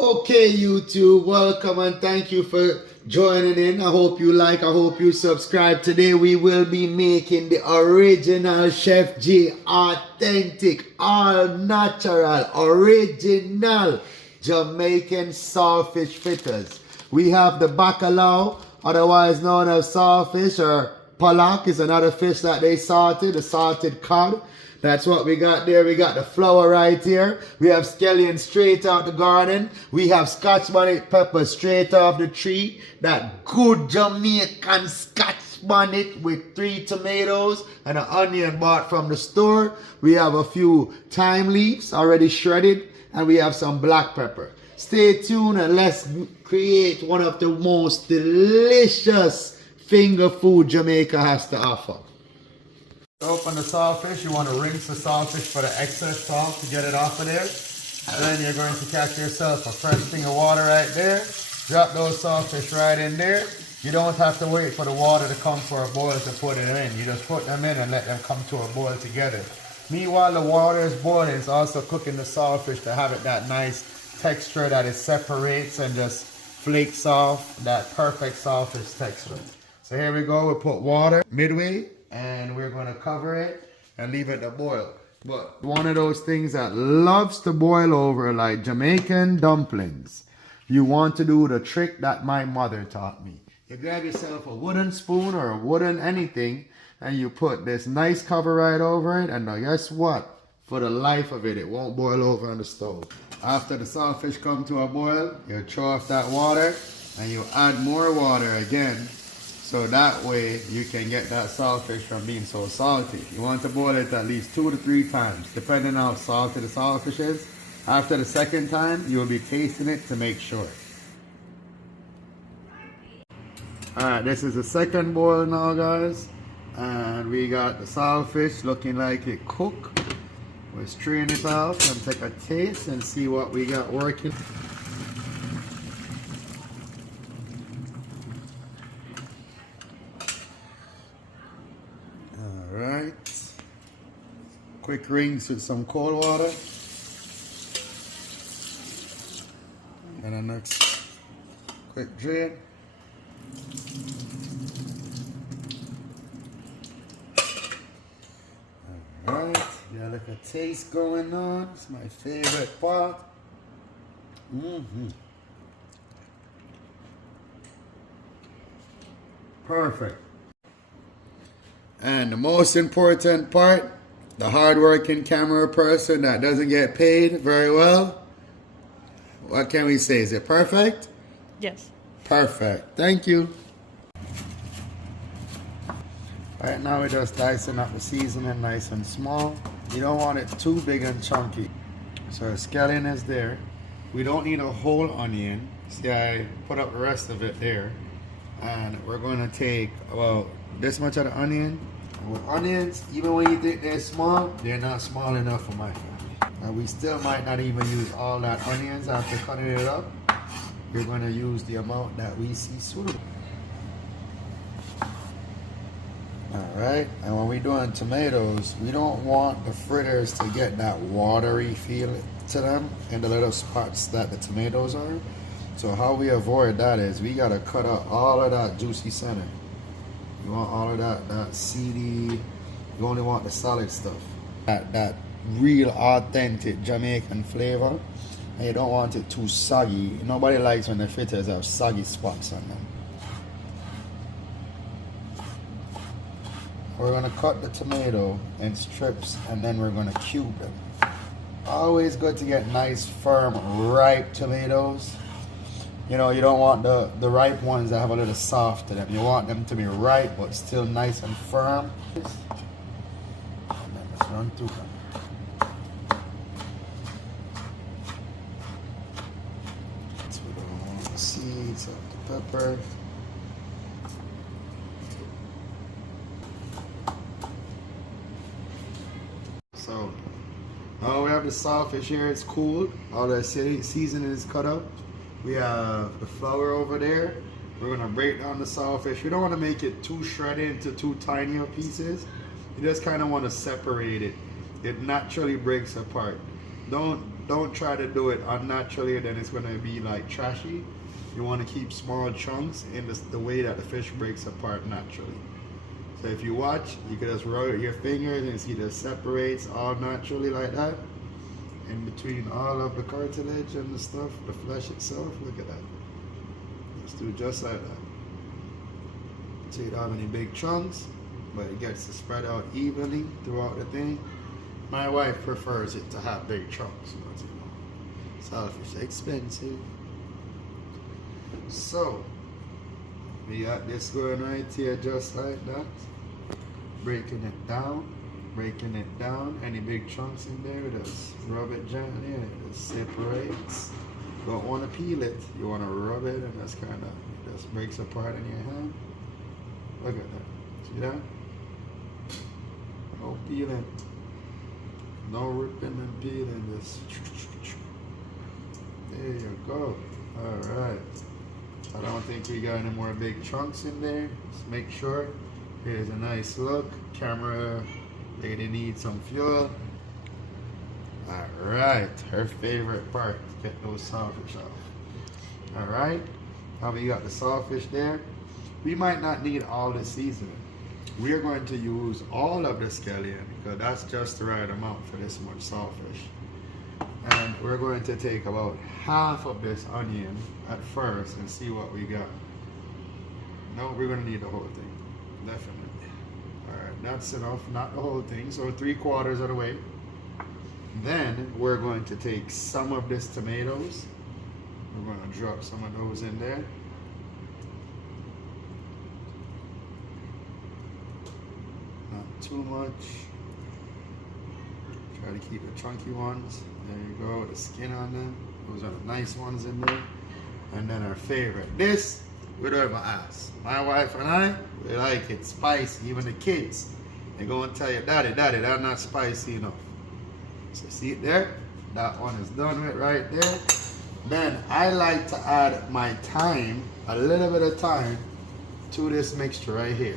Okay, YouTube, welcome and thank you for joining in. I hope you like, I hope you subscribe. Today we will be making the original Chef J, authentic, all natural, original Jamaican saltfish fritters. We have the bacalao, otherwise known as saltfish, or pollock is another fish that they salted, the salted cod. That's what we got there. We got the flour right here. We have scallion straight out the garden. We have Scotch Bonnet pepper straight off the tree. That good Jamaican Scotch Bonnet with 3 tomatoes and an onion bought from the store. We have a few thyme leaves already shredded. And we have some black pepper. Stay tuned and let's create one of the most delicious finger food Jamaica has to offer. Open the saltfish. You want to rinse the saltfish for the excess salt to get it off of there. And then you're going to catch yourself a fresh thing of water right there. Drop those saltfish right in there. You don't have to wait for the water to come for a boil to put it in. You just put them in and let them come to a boil together. Meanwhile, the water is boiling. It's also cooking the saltfish to have it that nice texture that it separates and just flakes off, that perfect saltfish texture. So here we go. We'll put water midway. And we're going to cover it and leave it to boil. But one of those things that loves to boil over, like Jamaican dumplings, you want to do the trick that my mother taught me. You grab yourself a wooden spoon or a wooden anything and you put this nice cover right over it, and now guess what? For the life of it, it won't boil over on the stove. After the saltfish come to a boil, you throw off that water and you add more water again. So that way you can get that saltfish from being so salty. You want to boil it at least 2 to 3 times, depending on how salty the saltfish is. After the second time, you will be tasting it to make sure. Alright, this is the second boil now, guys. And we got the saltfish looking like it cooked. We'll strain it off and take a taste and see what we got working. Alright, quick rinse with some cold water, and a next quick drain. Alright, got like a taste going on. It's my favorite part. Perfect. And the most important part, the hard-working camera person that doesn't get paid very well. What can we say? Is it perfect? Yes. Perfect. Thank you. Right now we're just dicing up the seasoning nice and small. You don't want it too big and chunky. So our scallion is there. We don't need a whole onion. See, I put up the rest of it there. And we're going to take about this much of the onion. And with onions, even when you think they're small, they're not small enough for my family. And we still might not even use all that onions after cutting it up. We're going to use the amount that we see suitable. Alright, and when we're doing tomatoes, we don't want the fritters to get that watery feel to them in the little spots that the tomatoes are. So how we avoid that is we got to cut out all of that juicy center. You want all of that seedy, you only want the solid stuff. That real authentic Jamaican flavor. And you don't want it too soggy. Nobody likes when the fritters have soggy spots on them. We're going to cut the tomato in strips and then we're going to cube them. Always good to get nice, firm, ripe tomatoes. You know, you don't want the ripe ones that have a little soft to them. You want them to be ripe but still nice and firm. And then let's run through them. So we don't want the seeds of the pepper. So now we have the saltfish here. It's cooled. All the seasoning is cut up. We have the flour over there. We're gonna break down the saltfish. You don't want to make it too shredded into too tiny of pieces. You just kind of want to separate it. It naturally breaks apart. Don't don't try to do it unnaturally, then it's gonna be like trashy. You want to keep small chunks in the way that the fish breaks apart naturally. So if you watch, you can just roll your fingers and see that it separates all naturally like that. In between all of the cartilage and the stuff, the flesh itself, look at that. Let's do just like that. So you don't have any big chunks, but it gets to spread out evenly throughout the thing. My wife prefers it to have big chunks, but you know, saltfish is expensive. So we got this going right here just like that. Breaking it down. Any big chunks in there, just rub it gently and it just separates. Don't want to peel it. You want to rub it and that's kind of just breaks apart in your hand. Look at that. See that? No peeling. No ripping and peeling. Just there you go. Alright. I don't think we got any more big chunks in there. Just make sure. Here's a nice look. Camera lady needs some fuel. Alright. Her favorite part. Get those saltfish off. Alright. Now we got the saltfish there. We might not need all the seasoning. We are going to use all of the scallion because that's just the right amount for this much saltfish. And we're going to take about half of this onion at first and see what we got. No, we're going to need the whole thing. Definitely. Alright, that's enough. Not the whole thing. So 3/4 of the way. Then we're going to take some of this tomatoes. We're going to drop some of those in there. Not too much. Try to keep the chunky ones. There you go, the skin on them. Those are the nice ones in there. And then our favorite. This, we don't even ask. My wife and I, we like it spicy. Even the kids, they go and tell you, Daddy, that's not spicy enough. So see it there? That one is done with right there. Then I like to add my thyme, a little bit of thyme, to this mixture right here.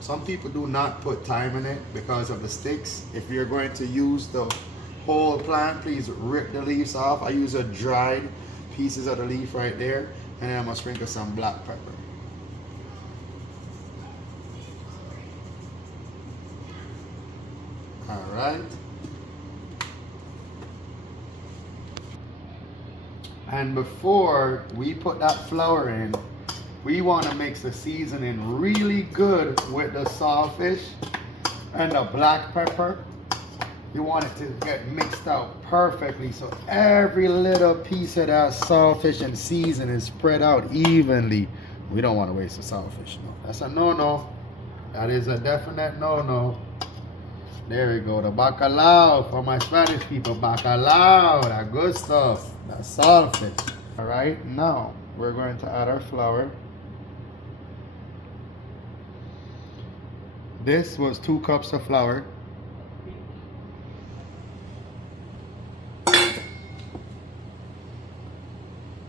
Some people do not put thyme in it because of the sticks. If you're going to use the whole plant, please rip the leaves off. I use a dried pieces of the leaf right there, and then I'm gonna sprinkle some black pepper. All right. And before we put that flour in, we want to mix the seasoning really good with the saltfish and the black pepper. You want it to get mixed out perfectly so every little piece of that saltfish and seasoning is spread out evenly. We don't want to waste the saltfish. No, that's a no-no. That is a definite no-no. There we go, the bacalao for my Spanish people. Bacalao, that good stuff. That saltfish. All right, now we're going to add our flour. This was 2 cups of flour.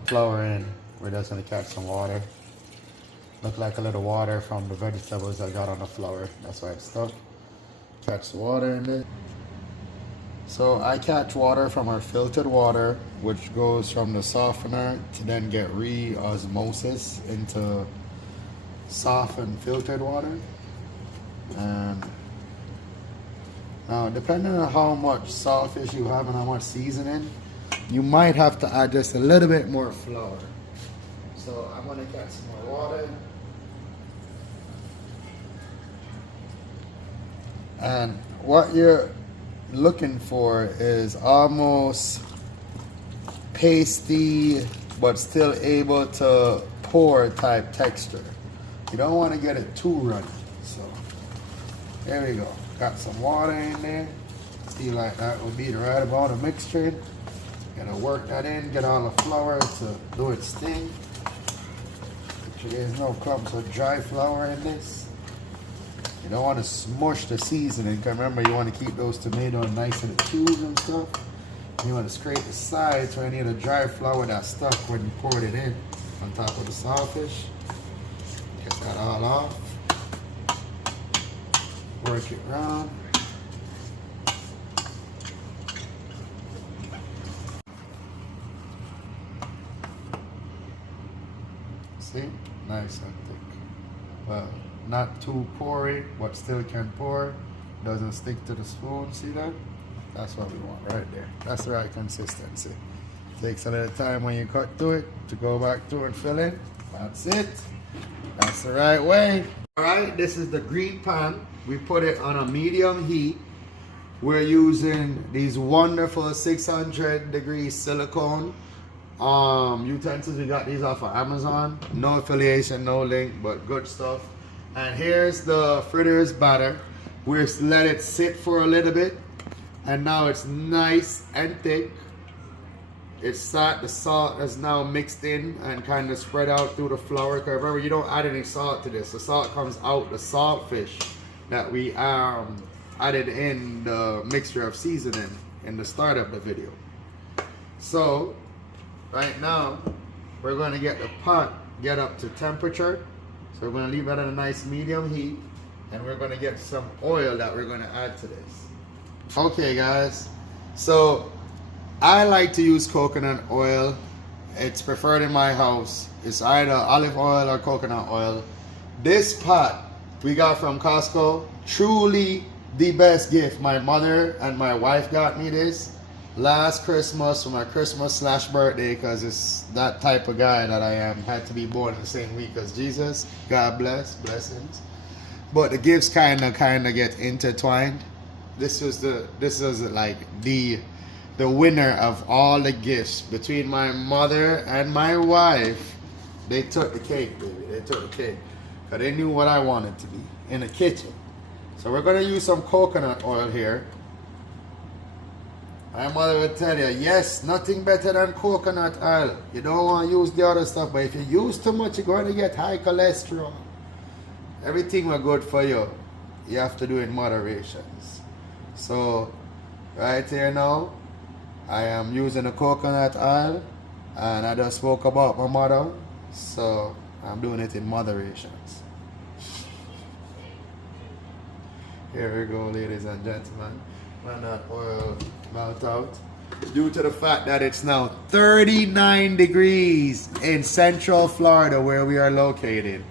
Flour in. We're just going to catch some water. Look like a little water from the vegetables I got on the flour. That's why it's stuck. Catch the water in there. So I catch water from our filtered water, which goes from the softener to then get re-osmosis into softened filtered water. And now, depending on how much saltfish you have and how much seasoning, you might have to add just a little bit more flour. So I'm gonna catch some more water. And what you're looking for is almost pasty but still able to pour type texture. You don't want to get it too runny. So there we go. Got some water in there. See, like that would be the right amount of mixture. Gotta work that in, get all the flour to do its thing. Make sure there's no clumps of dry flour in this. You don't want to smush the seasoning, because remember you want to keep those tomatoes nice in the cubes and stuff. You want to scrape the sides so any of the dry flour that's stuck when you poured it in on top of the saltfish. Get that all off. Work it around. See? Nice and thick. Well, not too porous, but still can pour. Doesn't stick to the spoon. See that? That's what we want right there. That's the right consistency. Takes a little time when you cut to it to go back to and fill in. That's it. That's the right way. Alright, this is the green pan. We put it on a medium heat. We're using these wonderful 600 degree silicone utensils. We got these off of Amazon. No affiliation, no link, but good stuff. And here's the fritters batter. We're let it sit for a little bit, and now it's nice and thick. It's sat, the salt is now mixed in and kind of spread out through the flour. Because remember, you don't add any salt to this. The salt comes out the saltfish that we added in the mixture of seasoning in the start of the video. So right now we're going to get the pot get up to temperature. So we're going to leave it at a nice medium heat, and we're going to get some oil that we're going to add to this. Okay guys, so I like to use coconut oil. It's preferred in my house. It's either olive oil or coconut oil. This pot we got from Costco. Truly the best gift. My mother and my wife got me this last Christmas for my Christmas/birthday, because it's that type of guy that I am. Had to be born in the same week as Jesus. God bless, blessings. But the gifts kind of get intertwined. This was like the winner of all the gifts between my mother and my wife. They took the cake, baby. They took the cake, because they knew what I wanted to be in the kitchen. So we're going to use some coconut oil here. My mother would tell you, yes, nothing better than coconut oil. You don't want to use the other stuff, but if you use too much, you're going to get high cholesterol. Everything was good for you. You have to do it in moderations. So right here now, I am using the coconut oil, and I just spoke about my mother, so I'm doing it in moderations. Here we go, ladies and gentlemen. When that oil melt out, due to the fact that it's now 39 degrees in Central Florida where we are located.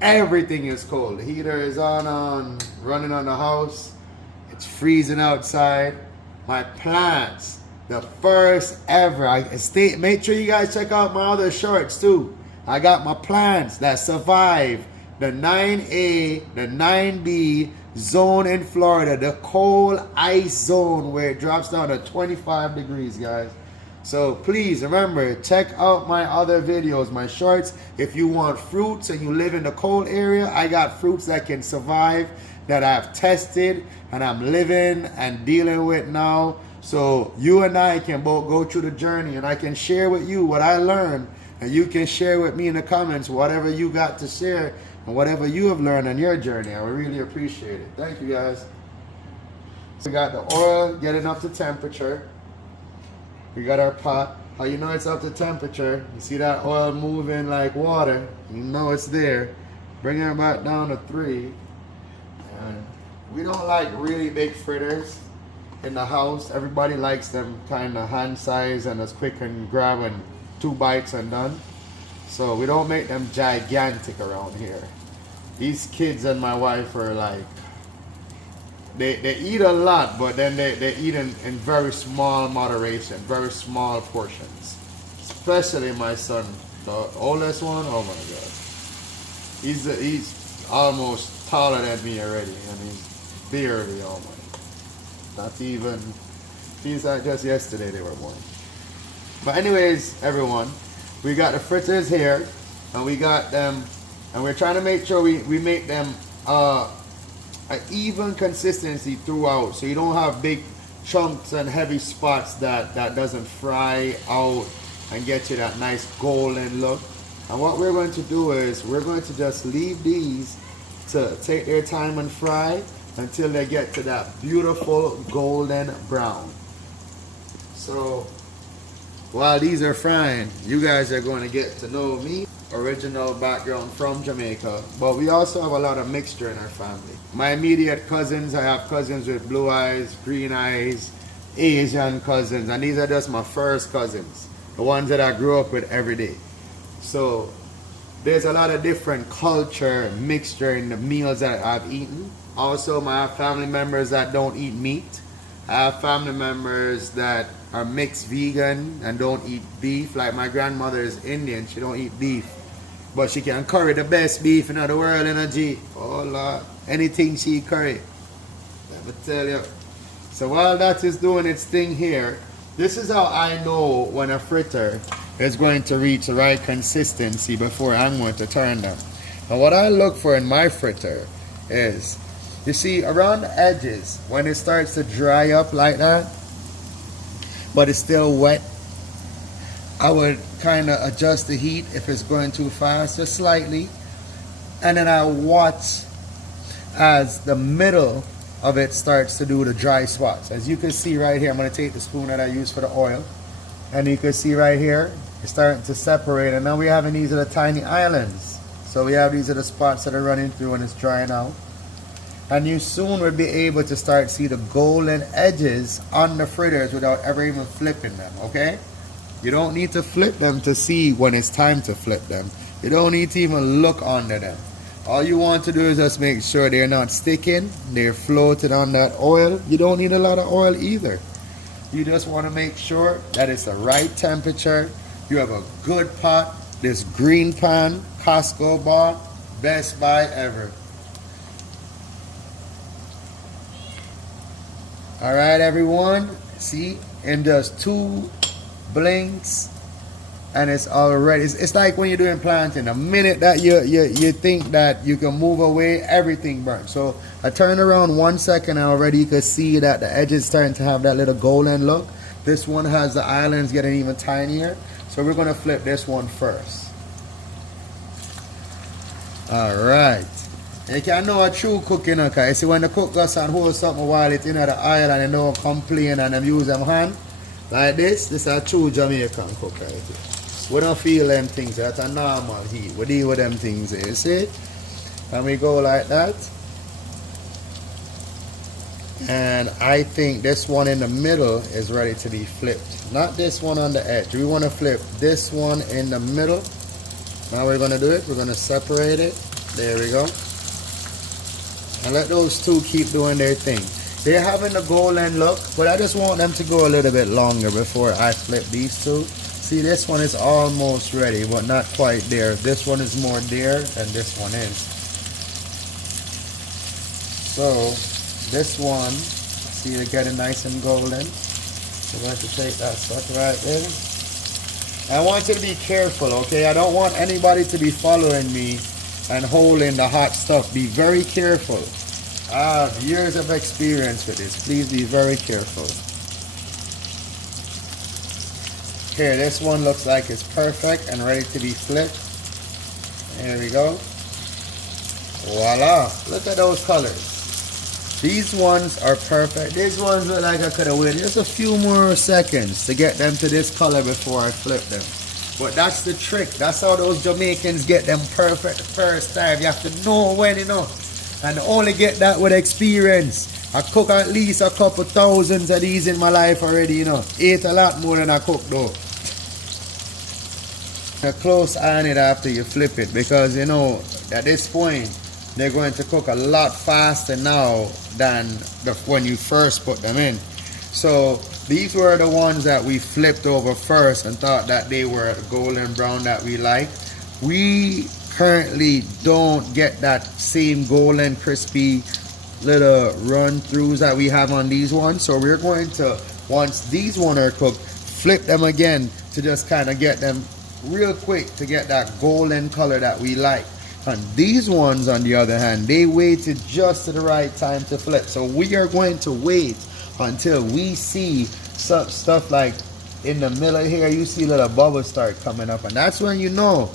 Everything is cold. The heater is on running on the house. It's freezing outside. My plants, the first ever. Make sure you guys check out my other shorts too. I got my plants that survive the 9A, the 9B zone in Florida, the cold ice zone where it drops down to 25 degrees, guys. So please remember, check out my other videos, my shorts. If you want fruits and you live in the cold area, I got fruits that can survive, that I've tested and I'm living and dealing with now. So you and I can both go through the journey, and I can share with you what I learned, and you can share with me in the comments whatever you got to share and whatever you have learned on your journey. I would really appreciate it. Thank you, guys. So we got the oil getting up to temperature. We got our pot. How you know it's up to temperature? You see that oil moving like water. You know it's there. Bring it back down to 3. And we don't like really big fritters in the house. Everybody likes them kind of hand size and as quick and grab and 2 bites and done. So we don't make them gigantic around here. These kids and my wife are like, they eat a lot, but then they eat in very small moderation, very small portions. Especially my son, the oldest one. Oh my God, he's almost taller than me already, and he's barely almost. Not even. He's like just yesterday they were born. But anyways, everyone, we got the fritters here, and we got them, and we're trying to make sure we make them an even consistency throughout, so you don't have big chunks and heavy spots that doesn't fry out and get you that nice golden look. And what we're going to do is we're going to just leave these to take their time and fry until they get to that beautiful golden brown. So while these are frying, you guys are going to get to know me, original background from Jamaica, but we also have a lot of mixture in our family. My immediate cousins, I have cousins with blue eyes, green eyes, Asian cousins, and these are just my first cousins, the ones that I grew up with every day. So there's a lot of different culture mixture in the meals that I've eaten. Also, I have family members that don't eat meat. I have family members that are mixed vegan and don't eat beef. Like my grandmother is Indian, she don't eat beef. But she can curry the best beef in the world, in a G. Oh Lord, anything she curry. Let me tell you. So while that is doing its thing here, this is how I know when a fritter is going to reach the right consistency before I'm going to turn them. And what I look for in my fritter is, you see, around the edges, when it starts to dry up like that, but it's still wet, I would kind of adjust the heat if it's going too fast, just slightly. And then I watch as the middle of it starts to do the dry spots. As you can see right here, I'm going to take the spoon that I use for the oil. And you can see right here, it's starting to separate. And now we're having these are the tiny islands. So we have these are the spots that are running through and it's drying out. And you soon will be able to start to see the golden edges on the fritters without ever even flipping them, okay? You don't need to flip them to see when it's time to flip them. You don't need to even look under them. All you want to do is just make sure they're not sticking, they're floating on that oil. You don't need a lot of oil either. You just want to make sure that it's the right temperature. You have a good pot. This green pan, Costco bought, best buy ever. All right, everyone. See, in just 2 blinks, and it's already. It's like when you're doing planting. The minute that you think that you can move away, everything burns. So I turn around 1 second, and already you can see that the edge is starting to have that little golden look. This one has the islands getting even tinier. So we're gonna flip this one first. All right. You can know a true cook, you know, because you see when the cook goes and hold something while it's in the oil and they don't complain and them use them hand, like this is a true Jamaican cook right here. We don't feel them things, that's a normal heat. We deal with them things, you see? And we go like that. And I think this one in the middle is ready to be flipped. Not this one on the edge. We want to flip this one in the middle. Now we're going to do it. We're going to separate it. There we go. And let those two keep doing their thing. They're having a golden look, but I just want them to go a little bit longer before I flip these two. See, this one is almost ready, but not quite there. This one is more there than this one is. So, this one, see, they're getting nice and golden. We're going to take that stuff right there. I want you to be careful, okay? I don't want anybody to be following me and holding the hot stuff. Be very careful. I have years of experience with this. Please be very careful. Here, this one looks like it's perfect and ready to be flipped. There we go. Voila. Look at those colors. These ones are perfect. These ones look like I could have waited just a few more seconds to get them to this color before I flip them. But that's the trick. That's how those Jamaicans get them perfect the first time. You have to know when, you know. And only get that with experience. I cook at least a couple thousands of these in my life already, you know. Ate a lot more than I cook though. A close eye on it after you flip it, because you know at this point they're going to cook a lot faster now than when you first put them in. So these were the ones that we flipped over first and thought that they were golden brown that we like. We currently don't get that same golden crispy little run throughs that we have on these ones. So we're going to, once these ones are cooked, flip them again to just kind of get them real quick to get that golden color that we like. And these ones on the other hand, they waited just at the right time to flip. So we are going to wait until we see some stuff like in the middle here, you see little bubbles start coming up, and that's when you know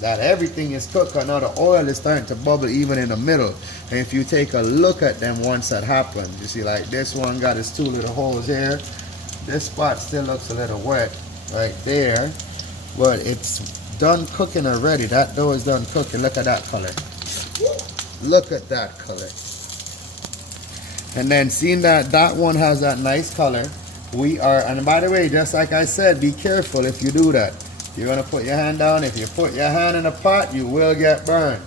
that everything is cooked. And now the oil is starting to bubble even in the middle. And if you take a look at them once that happens, you see like this one got its two little holes here. This spot still looks a little wet right there, but it's done cooking already. That dough is done cooking. Look at that color. Look at that color. And then seeing that that one has that nice color, we are, and by the way, just like I said, be careful if you do that. You're gonna put your hand down. If you put your hand in the pot, you will get burned.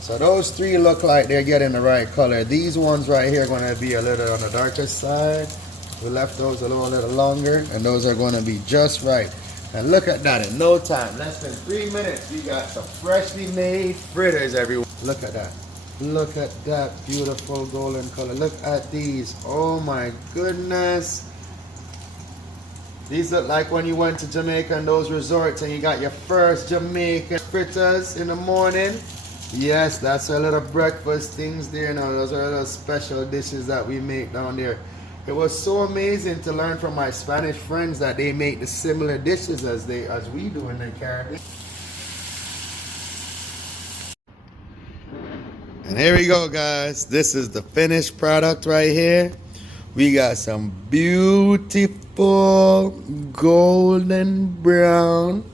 So those three look like they're getting the right color. These ones right here are gonna be a little on the darker side. We left those a little longer, and those are gonna be just right. And look at that, in no time, less than 3 minutes, we got some freshly made fritters, everyone. Look at that. Look at that beautiful golden color. Look at these. Oh my goodness. These look like when you went to Jamaica and those resorts and you got your first Jamaican fritters in the morning. Yes, that's our little breakfast things there now. Those are little special dishes that we make down there. It was so amazing to learn from my Spanish friends that they make the similar dishes as we do in the Caribbean. And here we go, guys. This is the finished product right here. We got some beautiful golden brown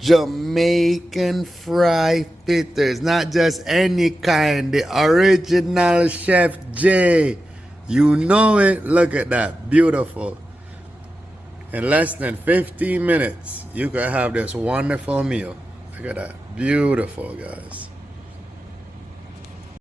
Jamaican fried fritters. Not just any kind, the original Chef J. You know it. Look at that. Beautiful. In less than 15 minutes, you could have this wonderful meal. Look at that. Beautiful, guys.